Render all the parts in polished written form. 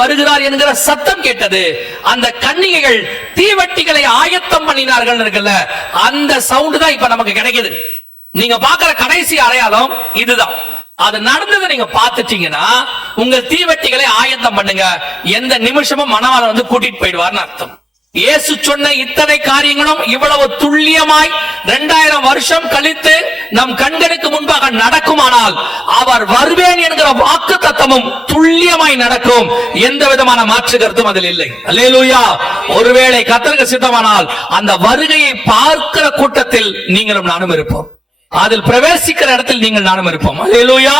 வருகிறார் என்கிற சத்தம் கேட்டது. அந்த கன்னிகைகள் தீவட்டிகளை ஆயத்தம் பண்ணினார்கள் இருக்குல்ல, அந்த சவுண்ட் தான் இப்ப நமக்கு கிடைக்குது. நீங்க பாக்குற கடைசி அடையாளம் இதுதான். அது நடந்ததை நீங்க பாத்துட்டீங்கன்னா உங்க தீவட்டிகளை ஆயத்தம் பண்ணுங்க. எந்த நிமிஷமும் மணவாளன் வந்து கூட்டிட்டு போயிடுவார்னு அர்த்தம். இயேசு சொன்ன இத்தனை காரியங்களும் இவ்வளவு துல்லியமாய் 2000 வருஷம் கழித்து நம் கண்களுக்கு முன்பாக நடக்குமானால் அவர் வருவேன் என்கிற வாக்கு தத்தமும் துல்லியமாய் நடக்கும். எந்த விதமான மாற்று கருத்தும் அதில் இல்லை. அல்லேலூயா. ஒருவேளை கர்த்தருக்கு சித்தமானால் அந்த வருகையை பார்க்கிற கூட்டத்தில் நீங்களும் நானும் இருப்போம். அதில் பிரவேசிக்கிற இடத்தில் நீங்கள் நானும் இருப்போம். அல்லேலூயா.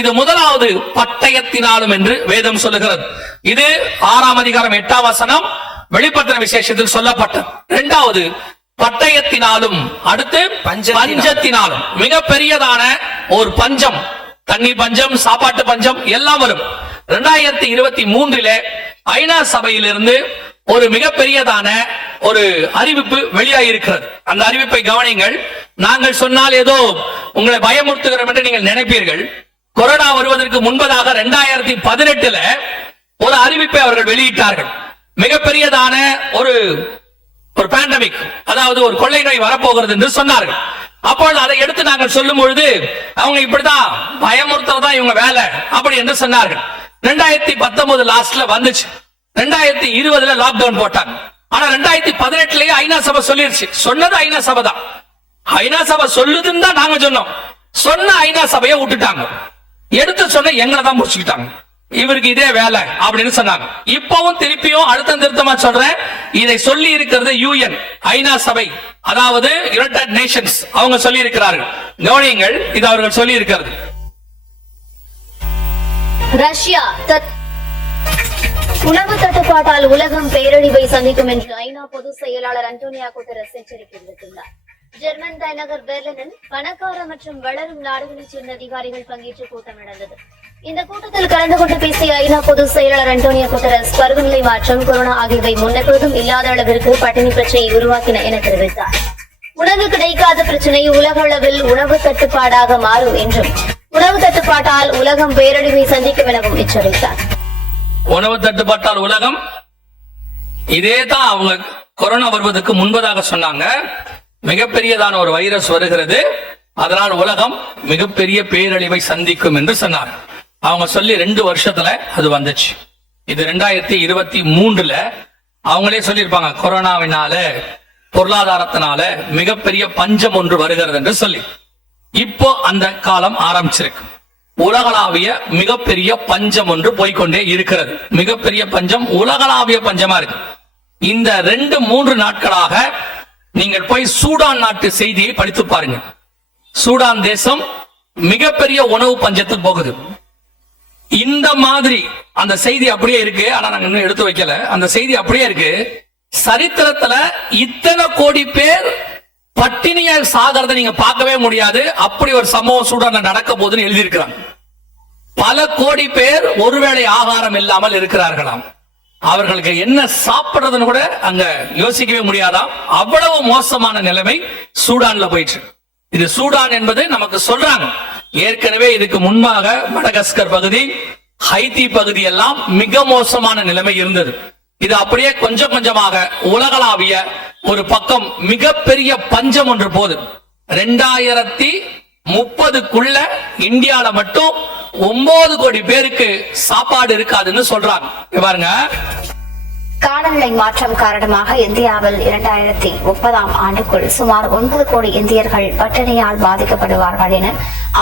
இது முதலாவது பட்டயத்தினாலும் என்று வேதம் சொல்லுகிறது. இது 6ஆம் அதிகாரம் 8ஆம் வசனம் வெளிப்படுத்தின விசேஷத்தில் சொல்லப்பட்டது. இரண்டாவது பட்டயத்தினாலும், அடுத்து பஞ்சத்தினாலும். மிக பெரியதான ஒரு பஞ்சம், தண்ணி பஞ்சம், சாப்பாட்டு பஞ்சம் எல்லாம் வரும். 2023 ஐநா சபையிலிருந்து ஒரு மிகப்பெரியதான ஒரு அறிவிப்பு வெளியாகிருக்கிறது. அந்த அறிவிப்பை கவனிங்கள். நாங்கள் சொன்னால் ஏதோ உங்களை பயமுறுத்துகிறோம் என்று நீங்கள் நினைப்பீர்கள். கொரோனா வருவதற்கு முன்பதாக 2018 ஒரு அறிவிப்பை அவர்கள் வெளியிட்டார்கள். மிகப்பெரியதான ஒரு பேண்டமிக், அதாவது ஒரு கொள்ளை நோய் வரப்போகிறது என்று சொன்னார்கள். அப்பொழுது அதை எடுத்து நாங்கள் சொல்லும் பொழுது அவங்க இப்படிதான் பயமுறுத்துறதா இவங்க வேலை அப்படி என்று சொன்னார்கள். 2019 லாஸ்ட்ல வந்துச்சு. 2020 லாக்டவுன் போட்டாங்க. ஆனா 2018 ஐநா சபை சொல்லிருச்சு. சொன்னது ஐநா சபை தான். ஐநா சபை சொல்லுதுன்னு தான் நாங்க சொன்னோம். சொன்ன ஐநா சபையை விட்டுட்டாங்க. எடுத்து சொன்ன எங்களை தான் முடிச்சுக்கிட்டாங்க. இவருக்கு இதே வேலை அப்படின்னு சொன்னாங்க. இப்பவும் திருப்பியும் அடுத்த திருத்தமா சொல்றேன், இதை சொல்லி இருக்கிறது யூஎன், ஐநா சபை, அதாவது யுனைடெட் நேஷன்ஸ், அவங்க சொல்லி இருக்கிறார்கள். கவனியங்கள், இது அவர்கள் சொல்லி இருக்கிறது. ரஷ்யா உணவு தட்டுப்பாட்டால் உலகம் பேரழிவை சந்திக்கும் என்று ஐநா பொதுச் செயலாளர் அன்டோனியோ குட்டரஸ் எச்சரிக்கை விடுத்துள்ளார். ஜெர்மன் தலைநகர் பெர்லினில் பணக்கார மற்றும் வளரும் நாடுகளைச் சேர்ந்த அதிகாரிகள் பங்கேற்ற கூட்டம் நடந்தது. இந்த கூட்டத்தில் கலந்து கொண்டு பேசிய ஐநா பொதுச் செயலாளர் அன்டோனியோ குட்டரஸ், பருவநிலை மாற்றம், கொரோனா ஆகியவை முன்னெப்பொழுதும் இல்லாத அளவிற்கு பட்டினி பிரச்சனையை உருவாக்கின என தெரிவித்தார். உணவு கிடைக்காத பிரச்சனை உலக அளவில் உணவு தட்டுப்பாடாக மாறும் என்றும், உணவு தட்டுப்பாட்டால் உலகம் பேரழிவை சந்திக்கும் எனவும் எச்சரித்தார். உணவு தட்டுப்பாட்டால் உலகம், இதே தான் அவங்க கொரோனா வருவதற்கு முன்பதாக சொன்னாங்க. மிகப்பெரியதான ஒரு வைரஸ் வருகிறது, அதனால் உலகம் மிகப்பெரிய பேரழிவை சந்திக்கும் என்று சொன்னார். அவங்க சொல்லி 2 வருஷத்துல அது வந்துச்சு. இது 2023 அவங்களே சொல்லியிருப்பாங்க, கொரோனாவினால பொருளாதாரத்தினால மிகப்பெரிய பஞ்சம் ஒன்று வருகிறது என்று சொல்லி. இப்போ அந்த காலம் ஆரம்பிச்சிருக்கு. உலகளாவிய மிகப்பெரிய பஞ்சம் ஒன்று போய்கொண்டே இருக்கிறது. மிகப்பெரிய பஞ்சம், உலகளாவிய பஞ்சமா இருக்கு. இந்த 2-3 நாட்களாக நீங்கள் போய் சூடான் நாட்டு செய்தியை படித்து பாருங்க. சூடான் தேசம் மிகப்பெரிய உணவு பஞ்சத்தில் போகுது. இந்த மாதிரி அந்த செய்தி அப்படியே இருக்கு. ஆனா நாங்க இன்னும் எடுத்து வைக்கல. அந்த செய்தி அப்படியே இருக்கு. சரித்திரத்துல இத்தனை கோடி பேர் பட்டினியால் சாகிறத நீங்க பார்க்கவே முடியாது. அப்படி ஒரு சம்பவம் சூடான்ல நடக்க போகுதுன்னு எழுதியிருக்கிறாங்க. பல கோடி பேர் ஒருவேளை ஆகாரம் இல்லாமல் இருக்கிறார்களாம். அவர்களுக்கு என்ன சாப்பிடுறதுன்னு கூட அங்க யோசிக்கவே முடியாதாம். அவ்வளவு மோசமான நிலைமை சூடான்ல போயிட்டு. இது சூடான் என்பது நமக்கு சொல்றாங்க. ஏற்கனவே இதுக்கு முன்பாக மடகஸ்கர் பகுதி, ஹைத்தி பகுதி எல்லாம் மிக மோசமான நிலைமை இருந்தது. இது அப்படியே கொஞ்சம் கொஞ்சமாக உலகளாவிய ஒரு பக்கம் மிகப்பெரிய பஞ்சம் ஒன்று போகுது. 2030க்குள்ள இந்தியால மட்டும் 9 கோடி பேருக்கு சாப்பாடு இருக்காதுன்னு சொல்றாங்க. பாருங்க, காலநிலை மாற்றம் காரணமாக இந்தியாவில் 2030ஆம் ஆண்டுக்குள் சுமார் 9 கோடி இந்தியர்கள் பட்டினியால் பாதிக்கப்படுவார்கள் என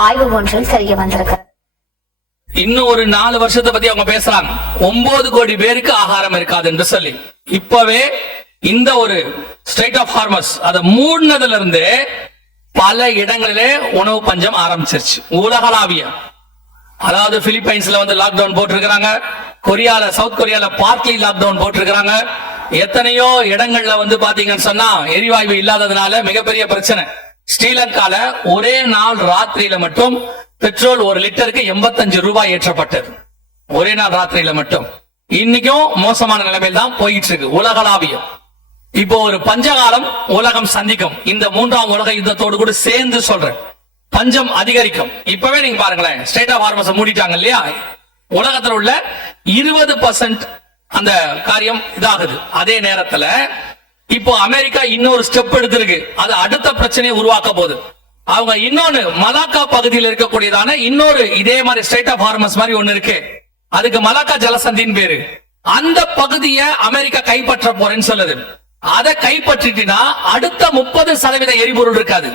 ஆய்வு ஒன்றில் தெரிய வந்திருக்கிறது. இன்னும் ஒரு 4 வருஷத்தை பத்தி அவங்க பேசுறாங்க. 9 கோடி பேருக்கு ஆகாரம் இருக்காது என்று சொல்லி. இப்பவே இந்த ஒரு ஸ்ட்ரெய்ட் ஆஃப் ஹார்மஸ் அதை மூடினதுல இருந்து பல இடங்களிலே உணவு பஞ்சம் ஆரம்பிச்சிருச்சு. உலகளாவிய, அதாவது பிலிப்பைன்ஸ்ல வந்து லாக்டவுன் போட்டிருக்கிறாங்க. கொரியால, சவுத் கொரியால பார்ட்லி லாக்டவுன் போட்டிருக்கிறாங்க. எத்தனையோ இடங்கள்ல வந்து பாத்தீங்கன்னு சொன்னா எரிவாயு இல்லாததுனால மிகப்பெரிய பிரச்சனை. ஸ்ரீலங்கால ஒரே நாள் ராத்திரியில மட்டும் பெட்ரோல் 1 லிட்டருக்கு 85 ரூபாய் ஏற்றப்பட்டது. ஒரே நாள் ராத்திரியில மட்டும். இன்னைக்கும் மோசமான நிலைமையில் தான் போயிட்டு இருக்கு உலகளாவிய. இப்போ ஒரு பஞ்சகாலம் உலகம் சந்திக்கும். இந்த 3ஆம் உலக யுத்தத்தோடு கூட சேர்ந்து சொல்றேன், பஞ்சம் அதிகரிக்கும். இப்பவே நீங்க பாருங்களேன், ஸ்டேட் ஆஃப் ஹார்மஸ் மூடிட்டாங்க இல்லையா? உலகத்தில் உள்ள 20% அந்த காரியம் இதாகுது. அதே நேரத்துல இப்போ அமெரிக்கா இன்னொரு ஸ்டெப் எடுத்திருக்கு. அது அடுத்த பிரச்சனையை உருவாக்க போகுது. அவங்க இன்னொன்னு மலாக்கா பகுதியில் இருக்கக்கூடியதான இன்னொரு இதே மாதிரி ஸ்டேட் ஆஃப் ஹார்மஸ் மாதிரி ஒண்ணு இருக்கு. அதுக்கு மலாக்கா ஜலசந்தின்னு பேரு. அந்த பகுதியை அமெரிக்கா கைப்பற்ற போறேன்னு சொல்லுது. அதை கைப்பற்றினா அடுத்த 30% எரிபொருள் இருக்காது.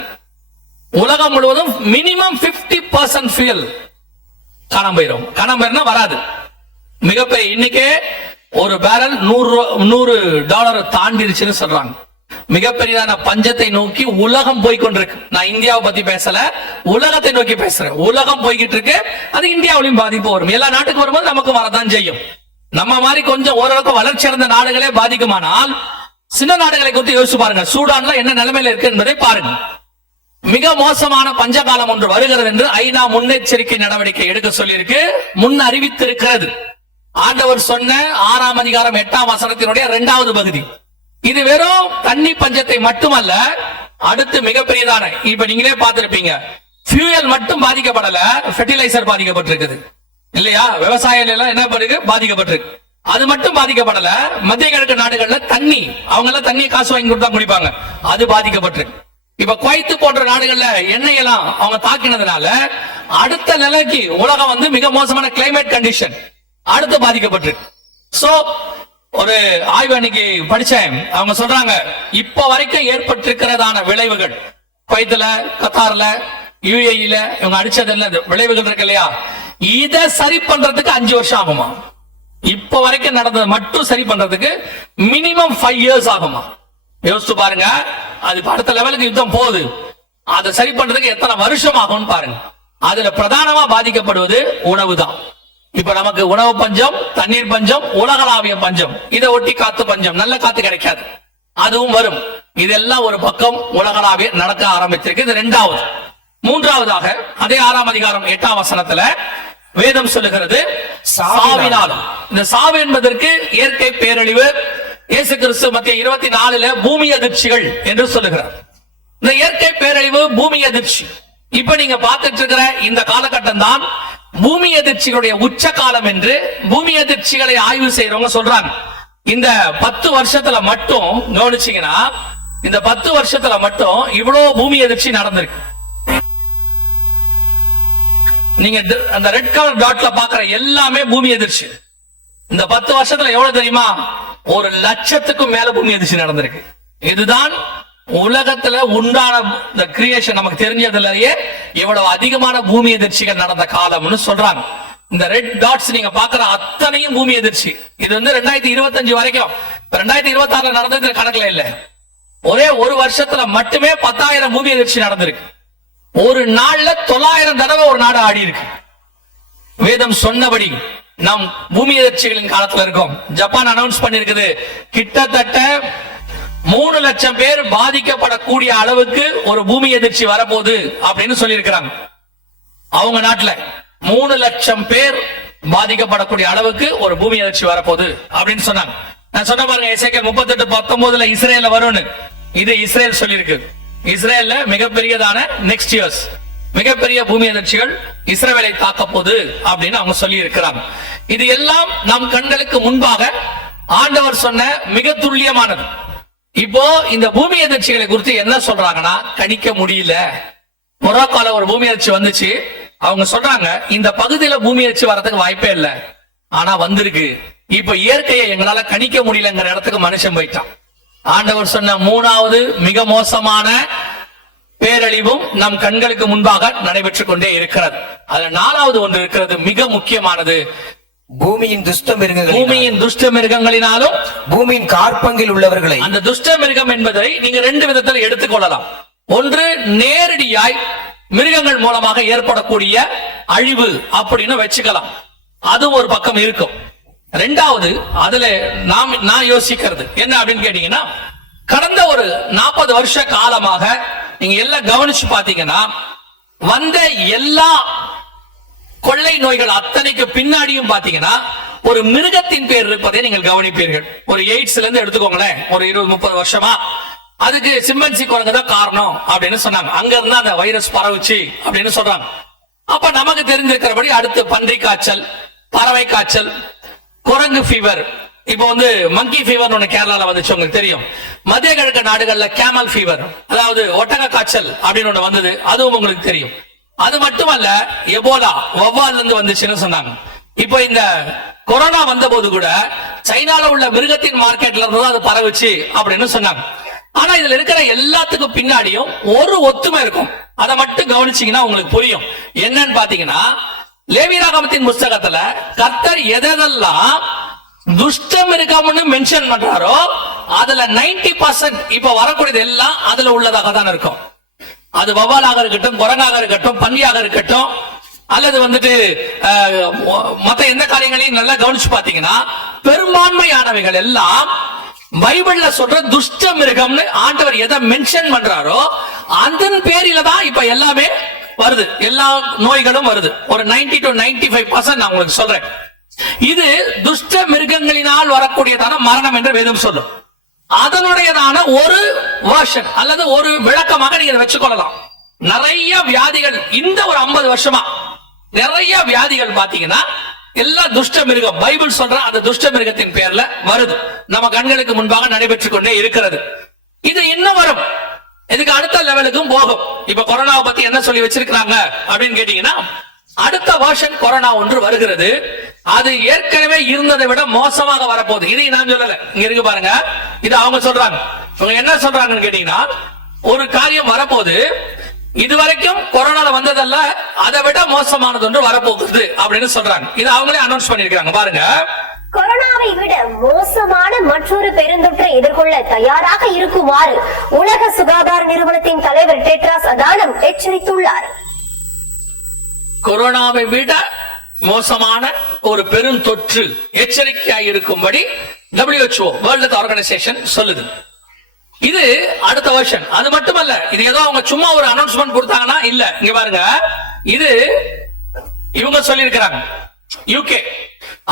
உலகம் முழுவதும் மினிமம் 50% ஃபியூயல் காணாம போயிரும். காணாம போயிருந்தா வராது. மிகப்பெரிய இன்னைக்கே ஒரு பேரல் $100 தாண்டிருச்சுன்னு சொல்றாங்க. மிகப்பெரியதான பஞ்சத்தை நோக்கி உலகம் போய்கொண்டிருக்கு. நான் இந்தியாவை பத்தி பேசல, உலகத்தை நோக்கி பேசுறேன். உலகம் போய்கிட்டு இருக்கு. அது இந்தியாவிலும் பாதிப்பு வரும். எல்லா நாட்டுக்கு வரும்போது நமக்கு வரதான் செய்யும். நம்ம மாதிரி கொஞ்சம் ஓரளவுக்கு வளர்ச்சி அடைந்த நாடுகளே பாதிக்குமானால் சின்ன நாடுகளை குறித்து யோசிச்சு பாருங்க. சூடான்ல என்ன நிலைமையில இருக்கு என்பதை பாருங்க. மிக மோசமான பஞ்சகாலம் ஒன்று வருகிறது என்று ஐநா முன்னெச்சரிக்கை நடவடிக்கை எடுக்க சொல்லியிருக்கு, முன் அறிவித்திருக்கிறது. ஆண்டவர் சொன்ன 6ஆம் அதிகாரம் 8ஆம் வசனத்தினுடைய 2வது பகுதி. இது வெறும் தண்ணி பஞ்சத்தை மட்டுமல்ல, அடுத்து மிகப்பெரியதான இப்ப நீங்களே பார்த்திருப்பீங்க, ஃபியூயல் மட்டும் பாதிக்கப்படல, ஃபெர்டிலைசர் பாதிக்கப்பட்டிருக்குது இல்லையா? விவசாயம் எல்லாம் என்ன பண்ணுது பாதிக்கப்பட்டிருக்கு. அது மட்டும் பாதிக்கப்படல, மத்திய கிழக்கு நாடுகள்ல தண்ணி, அவங்க எல்லாம் தண்ணி காசு வாங்கி கொடுத்தா குடிப்பாங்க, அது பாதிக்கப்பட்டிருக்கு. இப்ப குவைத்து போன்ற நாடுகள்ல எண்ணெய் எல்லாம் அவங்க தாக்கினதுனால அடுத்த நிலைக்கு உலகம் மிக மோசமான கிளைமேட் கண்டிஷன் அடுத்து பாதிக்கப்பட்டிருக்கு. சோ ஒரு ஆய்வு அன்னைக்கு படிச்சேன். அவங்க சொல்றாங்க இப்ப வரைக்கும் ஏற்பட்டிருக்கிறதான விளைவுகள் குவைத்துல, கத்தார்ல, யுஏஇல இவங்க அடிச்சது விளைவுகள் இருக்கு இல்லையா, இத சரி பண்றதுக்கு 5 வருஷம் ஆகுமா? இப்ப வரைக்கும் நடந்தது மட்டும் சரி பண்றதுக்கு மினிமம் 5 இயர்ஸ் ஆகுமா? யோசிச்சு பாருங்க. அது அடுத்த லெவலுக்கு யுத்தம் போகுது. அதை சரி பண்றதுக்கு எத்தனை வருஷம் ஆகும்னு பாருங்க. அதுல பிரதானமா பாதிக்கப்படுவது உணவு தான். இப்ப நமக்கு உணவு பஞ்சம், தண்ணீர் பஞ்சம், உலகளாவிய பஞ்சம், இதை ஒட்டி காத்து பஞ்சம், நல்ல காத்து கிடைக்காது, அதுவும் வரும். இதெல்லாம் ஒரு பக்கம் உலகளாவிய நடக்க ஆரம்பிச்சிருக்கு. இது 2வது. 3வதாக அதே 6ஆம் அதிகாரம் 8ஆம் வசனத்துல வேதம் சொல்லுகிறது சாவினாலும். இந்த சாவு என்பதற்கு இயற்கை பேரழிவு. இயேசு கிறிஸ்து மத்திய 24 பூமி அதிர்ச்சிகள் என்று சொல்லுகிறார். இந்த இயற்கை பேரழிவு, பூமி அதிர்ச்சி, இப்ப நீங்க பார்த்துட்டு இருக்கிற இந்த காலகட்டம் தான் பூமி அதிர்ச்சிகளுடைய உச்ச காலம் என்று பூமி அதிர்ச்சிகளை ஆய்வு செய்யறவங்க சொல்றாங்க. இந்த 10 வருஷத்துல மட்டும் கவனிச்சீங்கன்னா, இந்த 10 வருஷத்துல மட்டும் இவ்வளவு பூமி அதிர்ச்சி நடந்திருக்கு. நீங்க அந்த ரெட் கலர் டாட்ல பாக்குற எல்லாமே பூமி அதிர்ச்சி. இந்த 10 வருஷத்துல எவ்வளவு தெரியுமா? 1,00,000க்கும் மேல பூமி அதிர்ச்சி நடந்திருக்கு. இதுதான் உலகத்துல உண்டான இந்த கிரியேஷன் நமக்கு தெரிஞ்சதுலயே இவ்வளவு அதிகமான பூமி அதிர்ச்சிகள் நடந்த காலம்னு சொல்றாங்க. இந்த ரெட் டாட்ஸ் நீங்க பாக்குற அத்தனையும் பூமி அதிர்ச்சி. இது 2025 வரைக்கும். 2026 நடந்தது கணக்குல இல்ல. ஒரே ஒரு வருஷத்துல மட்டுமே 10,000 பூமி அதிர்ச்சி நடந்திருக்கு. ஒரு நாள்ல 900 தடவை ஒரு நாடு ஆடி இருக்கு. வேதம் சொன்னபடி நாம் பூமி அதிர்ச்சிகளின் காலத்துல இருக்கோம். ஜப்பான் அனௌன்ஸ் பண்ணிருக்குது, கிட்டத்தட்ட 3 லட்சம் பேர் பாதிக்கப்படக்கூடிய அளவுக்கு ஒரு பூமி அதிர்ச்சி வரப்போகுது அப்படின்னு சொல்லி இருக்கிறாங்க. அவங்க நாட்டுல 3 லட்சம் பேர் பாதிக்கப்படக்கூடிய அளவுக்கு ஒரு பூமி அதிர்ச்சி வரப்போகுது அப்படின்னு சொன்னாங்க. நான் சொன்ன பாருங்க, எசேக்கியேல் 38:19 இஸ்ரேல்ல வரும்னு. இது இஸ்ரேல் சொல்லியிருக்கு. இஸ்ரேல்ல மிகப்பெரியதான நெக்ஸ்ட் இயர்ஸ் மிகப்பெரிய பூமி அதிர்ச்சிகள் இஸ்ரேலை தாக்க போகுது அப்படின்னு அவங்க சொல்லி இருக்கிறாங்க. இது எல்லாம் நம் கண்களுக்கு முன்பாக ஆண்டவர் சொன்ன மிக துல்லியமானது. இப்போ இந்த பூமி அதிர்ச்சிகளை குறித்து என்ன சொல்றாங்கன்னா, கணிக்க முடியல. மொராக்கோல ஒரு பூமி அதிர்ச்சி வந்துச்சு. அவங்க சொல்றாங்க இந்த பகுதியில பூமி அதிர்ச்சி வரதுக்கு வாய்ப்பே இல்லை, ஆனா வந்திருக்கு. இப்ப இயற்கையை எங்களால கணிக்க முடியலங்கிற இடத்துக்கு மனுஷன் போயிட்டான். ஆண்டவர் சொன்ன 3வது மிக மோசமான பேரழிவும் நம் கண்களுக்கு முன்பாக நடைபெற்றுக் கொண்டே இருக்கிறது. அதுல 4வது ஒன்று இருக்கிறது, மிக முக்கியமானது. பூமியின் துஷ்ட மிருகங்கள், பூமியின் துஷ்ட மிருகங்களினாலும் பூமியின் காற்பங்கில் உள்ளவர்களை. அந்த துஷ்ட மிருகம் என்பதை நீங்க 2 விதத்தில் எடுத்துக்கொள்ளலாம். ஒன்று, நேரடியாய் மிருகங்கள் மூலமாக ஏற்படக்கூடிய அழிவு அப்படின்னு வச்சுக்கலாம், அது ஒரு பக்கம் இருக்கும். 2வது, அதுல நான் யோசிக்கிறது என்ன அப்படின்னு கேட்டீங்கன்னா, கடந்த ஒரு 40 வருஷ காலமாக நீங்க எல்லாம் கவனிச்சு பாத்தீங்கன்னா, வந்த எல்லா கொள்ளை நோய்கள் அத்தனைக்கு பின்னாடியும் பாத்தீங்கன்னா ஒரு மிருகத்தின் பேர் இருப்பதை நீங்கள் கவனிப்பீர்கள். ஒரு எய்ட்ஸ்ல இருந்து எடுத்துக்கோங்களேன், ஒரு 20-30 வருஷமா அதுக்கு சிம்பன்சி குரங்கு தான் காரணம் அப்படின்னு சொன்னாங்க. அங்க இருந்தா அந்த வைரஸ் பரவுச்சு அப்படின்னு சொல்றாங்க. அப்ப நமக்கு தெரிஞ்சிருக்கிறபடி அடுத்து பன்றி காய்ச்சல், பறவை காய்ச்சல், குரங்கு ஃபீவர், இப்போ வந்து மங்கி ஃபீவர் ஒண்ணு கேரளால வந்துச்சு, உங்களுக்கு தெரியும். மத்திய கிழக்கு நாடுகள்ல கேமல் ஃபீவர், அதாவது ஒட்டக காய்ச்சல் அப்படின்னு ஒண்ணு வந்தது, அதுவும் உங்களுக்கு தெரியும். அது மட்டுமல்ல, எபோலா வவ்வால்ல இருந்து வந்துச்சுன்னு சொன்னாங்க. இப்போ இந்த கொரோனா வந்த போது கூட சைனால உள்ள மிருகத்தின் மார்க்கெட்ல இருந்து அது பரவுச்சு அப்படின்னு சொன்னாங்க. ஆனா இதுல இருக்கிற எல்லாத்துக்கும் பின்னாடியும் ஒரு ஒத்துமை இருக்கும். அதை மட்டும் கவனிச்சீங்கன்னா உங்களுக்கு புரியும். என்னன்னு பாத்தீங்கன்னா, லேவியராகமத்தின் புஸ்தகத்துல கர்த்தர் எதெல்லாம் துஷ்டம் இருக்காமன்னு மென்ஷன் பண்றாரோ அதுல 90% இப்ப வரக்கூடியது எல்லாம் அதுல உள்ளதாக தான் இருக்கும். அது வவ்வாலாக இருக்கட்டும், குரங்காக இருக்கட்டும், பன்னியாக இருக்கட்டும், அல்லது வந்துட்டு மத்த எந்த காரியங்களையும் நல்லா கவனிச்சு பாத்தீங்கன்னா, பெரும்பான்மையானவைகள் எல்லாம் பைபிள்ல சொல்ற துஷ்ட மிருகம்னு ஆண்டவர் எதை மென்ஷன் பண்றாரோ அதன் பேரில தான் இப்ப எல்லாமே வருது, எல்லா நோய்களும் வருது. ஒரு 90 to 95% நான் உங்களுக்கு சொல்றேன். இது துஷ்ட மிருகங்களினால் வரக்கூடியதான மரணம் என்று வேதம் சொல்லும். அதனுடையதான ஒரு வெர்ஷன் அல்லது ஒரு விளக்கமாக நீங்க வச்சுக்கொள்ளலாம். நிறைய வியாதிகள் இந்த ஒரு 50 வருஷமா நிறைய வியாதிகள் பாத்தீங்கன்னா எல்லா துஷ்ட மிருகம், பைபிள் சொல்ற அந்த துஷ்ட மிருகத்தின் பேர்ல வருது, நம்ம கண்களுக்கு முன்பாக நடைபெற்றுக் கொண்டே இருக்கிறது. இது இன்னும் வரும், இதுக்கு அடுத்த லெவலுக்கும் போகும். இப்ப கொரோனாவை பத்தி என்ன சொல்லி வச்சிருக்காங்க அப்படின்னு கேட்டீங்கன்னா, அடுத்த வருஷன் கொரோனா ஒன்று வருகிறது. அது ஏற்கனவே இருந்ததை விட மோசமாக வரப்போகுது. இதை நான் சொல்லல, இங்க இருக்கு பாருங்க, இது அவங்க சொல்றாங்க. அவங்க என்ன சொல்றாங்கன்னு கேட்டீங்கன்னா, ஒரு காரியம் வரப்போகுது, இதுவரைக்கும் கொரோனால வந்ததல்ல, அதை விட மோசமானது ஒன்று வரப்போகுது அப்படின்னு சொல்றாங்க. இது அவங்களே அனௌன்ஸ் பண்ணிருக்காங்க பாருங்க. கொரோனாவை விட மோசமான மற்றொரு பெருந்தொற்றை எதிர்கொள்ள தயாராக இருக்குமாறு உலக சுகாதார நிறுவனத்தின் தலைவர் டெட்ராஸ் அதானம் எச்சரித்துள்ளார். கொரோனாவை விட மோசமான ஒரு பெரும் தொற்று எச்சரிக்கையாக இருக்கும்படி WHO வேர்ல்ட் ஹெல்த் ஆர்கனைசேஷன் சொல்லுது. இது அடுத்த வருஷன். அது மட்டுமல்ல, இது ஏதோ அவங்க சும்மா ஒரு அனௌன்ஸ்மெண்ட் கொடுத்தாங்கன்னா இல்ல, இங்க பாருங்க, இது இவங்க சொல்லி இருக்கிறாங்க. UK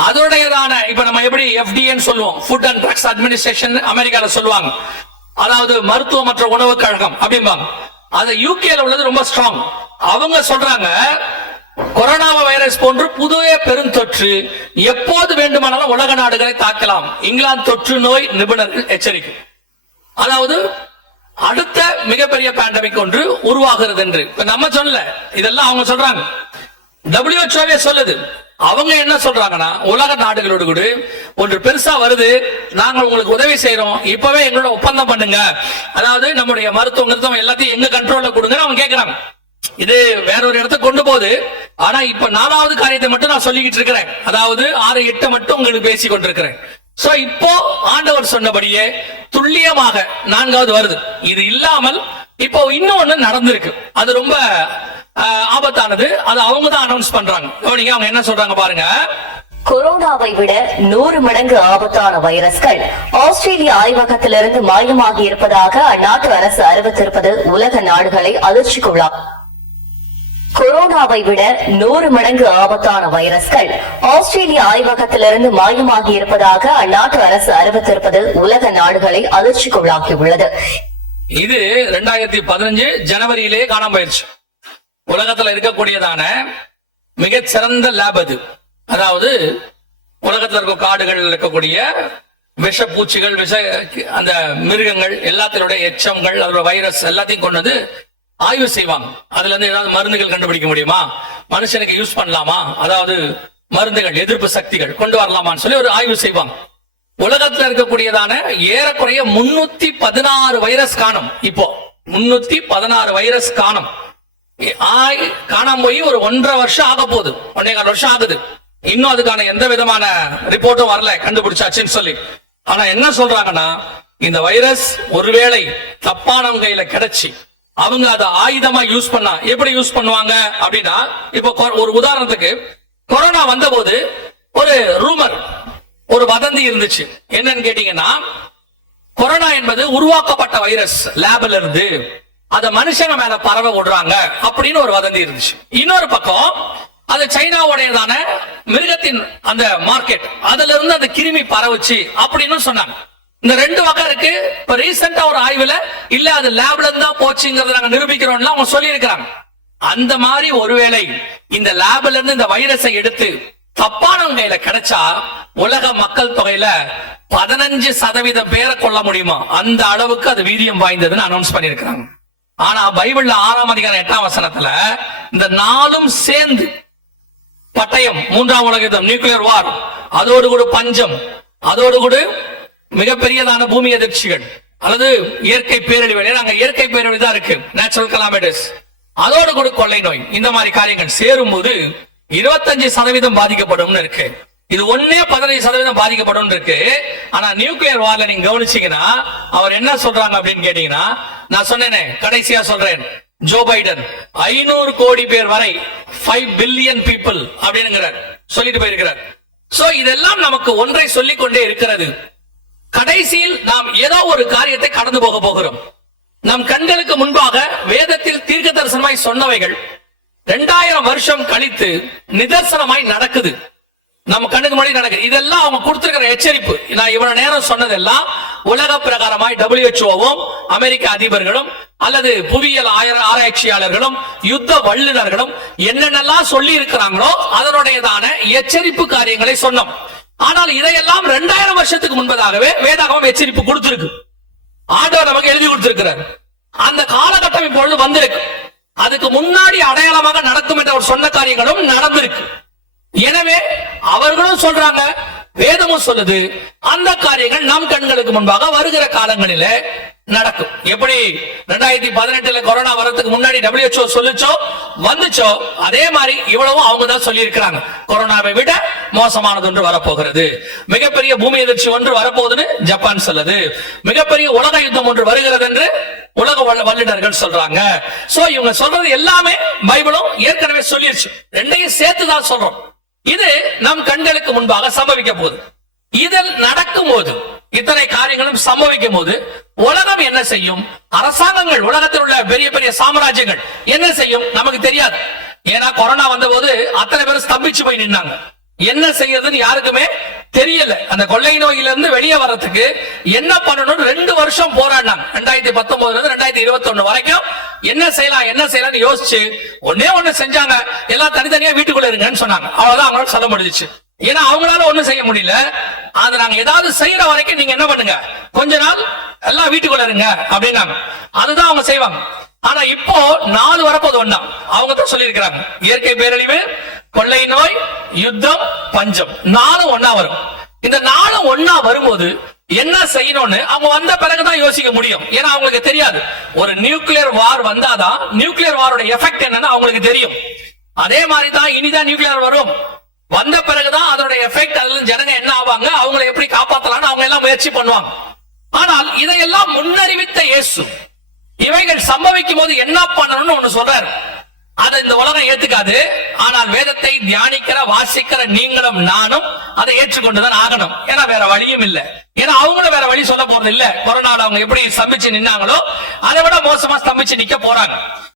அதோடையதான இப்ப நம்ம எப்படி FDA சொல்லுவோம், ஃபுட் அண்ட் ட்ரக்ஸ் அட்மினிஸ்ட்ரேஷன் அமெரிக்கால சொல்லுவாங்க, அதாவது மருத்துவ மற்றும் உணவு கழகம் அப்படிம்பாங்க. அது UKல உள்ளது ரொம்ப ஸ்ட்ராங். அவங்க சொல்றாங்க, கொரோனா வைரஸ் போன்று புதிய பெருந்தொற்று எப்போது வேண்டுமானாலும் உலக நாடுகளை தாக்கலாம். இங்கிலாந்து தொற்று நோய் நிபுணர்கள் எச்சரிக்கை. அதாவது அடுத்த மிகப்பெரிய பேண்டமிக் ஒன்று உருவாகிறது என்று நம்ம சொல்ல, இதெல்லாம் அவங்க சொல்றாங்க. WHO சொல்லுது. அவங்க என்ன சொல்றாங்கன்னா, உலக நாடுகளோடு கூட ஒன்று பெருசா வருது, நாங்கள் உங்களுக்கு உதவி செய்யறோம், இப்பவே எங்களோட ஒப்பந்தம் பண்ணுங்க, அதாவது நம்முடைய மருத்துவம் எல்லாத்தையும் எங்க கண்ட்ரோல்ல கொடுங்க அவங்க கேட்கிறாங்க. இது வேற ஒரு இடத்துக்கு கொண்டு போகுது. ஆனா இப்ப 4வது காரியத்தை மட்டும் நான் சொல்லிக்கிட்டு இருக்கிறேன், அதாவது 6, 8 மட்டும் உங்களுக்கு பேசிக் கொண்டிருக்கிறேன். சோ இப்போ ஆண்டவர் சொன்னபடியே துல்லியமாக 4வது வருது. இது இல்லாமல் இப்போ இன்னொன்னு நடந்திருக்கு, அது ரொம்ப ஆபத்தானது. அது அவங்க தான் அனௌன்ஸ் பண்றாங்க. அவங்க என்ன சொல்றாங்க பாருங்க. கொரோனாவை விட 100 மடங்கு ஆபத்தான வைரஸ்கள் ஆஸ்திரேலிய ஆய்வகத்திலிருந்து மாயமாகி இருப்பதாக அந்நாட்டு அரசு அறிவித்திருப்பது உலக நாடுகளை அதிர்ச்சிக்குள்ளாகும். கொரோனாவை விட 100 மடங்கு ஆபத்தான வைரஸ்கள் ஆஸ்திரேலிய ஆய்வகத்திலிருந்து மாயமாகி இருப்பதாக அந்நாட்டு அரசு அறிவித்திருப்பது உலக நாடுகளை அதிர்ச்சிக்குள்ளாக்கியுள்ளது. இது 2015 ஜனவரியிலே காணாம போயிருச்சு. உலகத்துல இருக்கக்கூடியதான மிகச்சிறந்த லேப் அது. அதாவது உலகத்துல இருக்க காடுகள் இருக்கக்கூடிய விஷ பூச்சிகள், விஷ அந்த மிருகங்கள் எல்லாத்தினுடைய எச்சங்கள், அதோட வைரஸ் எல்லாத்தையும் கொண்டது ஆய்வு செய்வாங்க. அதுல இருந்து ஏதாவது மருந்துகள் கண்டுபிடிக்க முடியுமா, மனுஷனுக்கு யூஸ் பண்ணலாமா, அதாவது மருந்துகள் எதிர்ப்பு சக்திகள் கொண்டு வரலாமான்னு சொல்லி ஒரு ஆய்வு செய்வாங்க. உலகத்துல இருக்கக்கூடியதான ஏறக்குறைய 316 வைரஸ் காணும். இப்போ 316 வைரஸ் காணும். காணாம போய் ஒரு 1.5 வருஷம் ஆக போகுது, 1.25 வருஷம் ஆகுது. இன்னும் அதுக்கான எந்த விதமான ரிப்போர்ட்டும் வரல, கண்டுபிடிச்சாச்சுன்னு சொல்லி. ஆனா என்ன சொல்றாங்கன்னா, இந்த வைரஸ் ஒருவேளை தப்பானவங்க கையில கிடைச்சி அவங்க அதை ஆயுதமா யூஸ் பண்ணா எப்படி யூஸ் பண்ணுவாங்க அப்படின்னா, இப்போ ஒரு உதாரணத்துக்கு கொரோனா வந்த போது ஒரு ரூமர், ஒரு வதந்தி இருந்துச்சு. என்னன்னு கேட்டீங்கன்னா, கொரோனா என்பது உருவாக்கப்பட்ட வைரஸ் லேப்ல இருந்து அத மனுஷங்க மேல பரவ விடுறாங்க அப்படின்னு ஒரு வதந்தி இருந்துச்சு. இன்னொரு பக்கம் அது சைனாவுடையதான மிருகத்தின் அந்த மார்க்கெட், அதுல இருந்து அந்த கிருமி பரவுச்சு அப்படின்னு சொன்னாங்க. இந்த 2 வகை இருக்கு. இப்ப ரீசெண்டா ஒரு ஆய்வுல இல்ல அது லேப்ல இருந்தா போச்சுங்கிறத நாங்க நிரூபிக்கிறோம்ல அவங்க சொல்லி இருக்கிறாங்க. அந்த மாதிரி ஒருவேளை இந்த லேப்ல இருந்து இந்த வைரஸை எடுத்து தப்பானவங்க கையில கிடைச்சா உலக மக்கள் தொகையில 15% பேரை கொல்ல முடியுமா, அந்த அளவுக்கு அது வீரியம் வாய்ந்ததுன்னு அனௌன்ஸ் பண்ணிருக்காங்க. ஆனா பைபிள்ல 6ஆம் அதிகாரம் 8ஆம் வசனத்துல இந்த நாளும் சேர்ந்து பட்டயம், 3ஆம் உலக யுத்தம், நியூக்ளியர் வார், அதோடு கூட பஞ்சம், அதோடு கூட மிகப்பெரியதான பூமி எதிர்ச்சிகள் அல்லது இயற்கை பேரழிவு, அங்க இயற்கை பேரழிவு தான் இருக்கு, நேச்சுரல் கலாமிட்டிஸ், அதோடு கூட கொள்ளை நோய், இந்த மாதிரி காரியங்கள் சேரும் போது 25% பாதிக்கப்படும் இருக்கு. இது 15% பாதிக்கப்படும் இருக்கு. ஆனா நியூக்ளியர் வார்ல நீங்க கவனிச்சீங்கன்னா அவர் என்ன சொல்றாங்க அப்படின்னு கேட்டீங்கன்னா, நான் சொன்னேனே கடைசியா சொல்றேன், ஜோ பைடன் 500 கோடி பேர் வரை 5 பில்லியன் பீப்புள் அப்படிங்கிறார், சொல்லிட்டு போயிருக்கிறார். சோ இதெல்லாம் நமக்கு ஒன்றை சொல்லிக் கொண்டே இருக்கிறது. கடைசியில் நாம் ஏதோ ஒரு காரியத்தை கடந்து போக போகிறோம். நம் கண்களுக்கு முன்பாக வேதத்தில் தீர்க்க தரிசனமாய் சொன்னவைகள் 2000 வருஷம் கழித்து நிதர்சனமாய் நடக்குது, நம்ம கண்ணுக்கு முன்னாடி நடக்குது. இதெல்லாம் அவங்க கொடுத்திருக்கிற எச்சரிப்பு. நான் இவ்வளவு நேரம் சொன்னதெல்லாம் உலக பிரகாரமாய் WHO-வும் அமெரிக்க அதிபர்களும் அல்லது புவியியல் ஆராய்ச்சியாளர்களும் யுத்த வல்லுநர்களும் என்னென்னலாம் சொல்லி இருக்கிறாங்களோ அதனுடையதான எச்சரிப்பு காரியங்களை சொன்னோம். ஆனால் இதையெல்லாம் 2000 வருஷத்துக்கு முன்பதாகவே வேதாகமம் எச்சரிப்பு கொடுத்திருக்கு. ஆண்டவர் நமக்கு எழுதி கொடுத்திருக்கிறார். அந்த காலகட்டம் இப்பொழுது வந்திருக்கு. அதுக்கு முன்னாடி அடையாளமாக நடக்கும் என்ற அவர் சொன்ன காரியங்களும் நடந்திருக்கு. எனவே அவர்களும் சொல்றாங்க, வேதமும் சொல்லுது, அந்த காரியங்கள் நம் கண்களுக்கு முன்பாக வருகிற காலங்களில நடக்கும். எப்படி 2018 கொரோனா வரதுக்கு முன்னாடி WHO சொல்லுச்சோ வந்துச்சோ, அதே மாதிரி இவ்வளவும் அவங்க தான் சொல்லி இருக்கிறாங்க. கொரோனாவை விட மோசமானது ஒன்று வரப்போகிறது, மிகப்பெரிய பூமி எதிர்ச்சி ஒன்று வரப்போகுதுன்னு ஜப்பான் சொல்லுது, மிகப்பெரிய உலக யுத்தம் ஒன்று வருகிறது என்று உலக வல்லுநர்கள் சொல்றாங்க. சோ இவங்க சொல்றது எல்லாமே பைபிளும் ஏற்கனவே சொல்லிருச்சு. ரெண்டையும் சேர்த்துதான் சொல்றோம். இது நம் கண்களுக்கு முன்பாக சம்பவிக்க போகுது. இதில் நடக்கும் போது, இத்தனை காரியங்களும் சம்பவிக்கும் போது உலகம் என்ன செய்யும், அரசாங்கங்கள், உலகத்தில் உள்ள பெரிய பெரிய சாம்ராஜ்யங்கள் என்ன செய்யும் நமக்கு தெரியாது. ஏன்னா கொரோனா வந்த போது அத்தனை பேரும் ஸ்தம்பிச்சு போய் நின்னாங்க. என்ன செய்யறதுன்னு யாருக்குமே தெரியல. அந்த கொள்ளை நோயிலிருந்து வெளியே வரதுக்கு என்ன பண்ணணும்னு 2 வருஷம் போராடினாங்க. 2019 இருந்து 2021 வரைக்கும் என்ன செய்யலாம் யோசிச்சு ஒண்ணு செஞ்சாங்க, எல்லாம் தனித்தனியா வீட்டுக்குள்ள இருங்கன்னு சொன்னாங்க. அவ்வளவுதான் அவங்களால சொல்ல முடிஞ்சிச்சு. ஏன்னா அவங்களால ஒண்ணும் செய்ய முடியல. அது நாங்க ஏதாவது செய்யற வரைக்கும் நீங்க என்ன பண்ணுங்க, கொஞ்ச நாள் எல்லாம் வீட்டுக்குள்ள இருங்க அப்படின்னாங்க. அதுதான் அவங்க செய்வாங்க. ஆனா இப்போ 4 வரப்போது ஒண்ணா அவங்க தான் சொல்லி இருக்கிறாங்க. இயற்கை பேரழிவு, கொள்ளை நோய், யுத்தம், பஞ்சம், 4 ஒண்ணா வரும். இந்த 4 ஒண்ணா வரும்போது என்ன செய்யணும்னு அவங்க வந்த பிறகுதான் யோசிக்க முடியும். ஏன்னா அவங்களுக்கு தெரியாது. ஒரு நியூக்ளியர் வார் வந்தாதான் நியூக்ளியர் வாரோட எஃபெக்ட் என்னன்னு அவங்களுக்கு தெரியும். அதே மாதிரி தான் இனிதான் நியூக்ளியர் வரும், வந்த பிறகுதான் அதோட எஃபெக்ட், அதுல ஜனங்க என்ன ஆவாங்க, அவங்களை எப்படி காப்பாத்தலாம்னு அவங்க எல்லாம் முயற்சி பண்ணுவாங்க. ஆனால் இதையெல்லாம் முன்னறிவித்த இயேசு இவைகள் சம்பவிக்கும் போது என்ன பண்ணணும்னு ஒண்ணு சொல்றாரு. அதை இந்த உலகம் ஏத்துக்காது. ஆனால் வேதத்தை தியானிக்கிற வாசிக்கிற நீங்களும் நானும் அதை ஏற்றுக்கொண்டுதான் ஆகணும். ஏன்னா வேற வழியும் இல்லை. ஏன்னா அவங்களும் வேற வழி சொல்ல போறது இல்ல. கொரோனால அவங்க எப்படி ஸ்தம்பிச்சு நின்னாங்களோ அதை விட மோசமா ஸ்தம்பிச்சு நிக்க போறாங்க.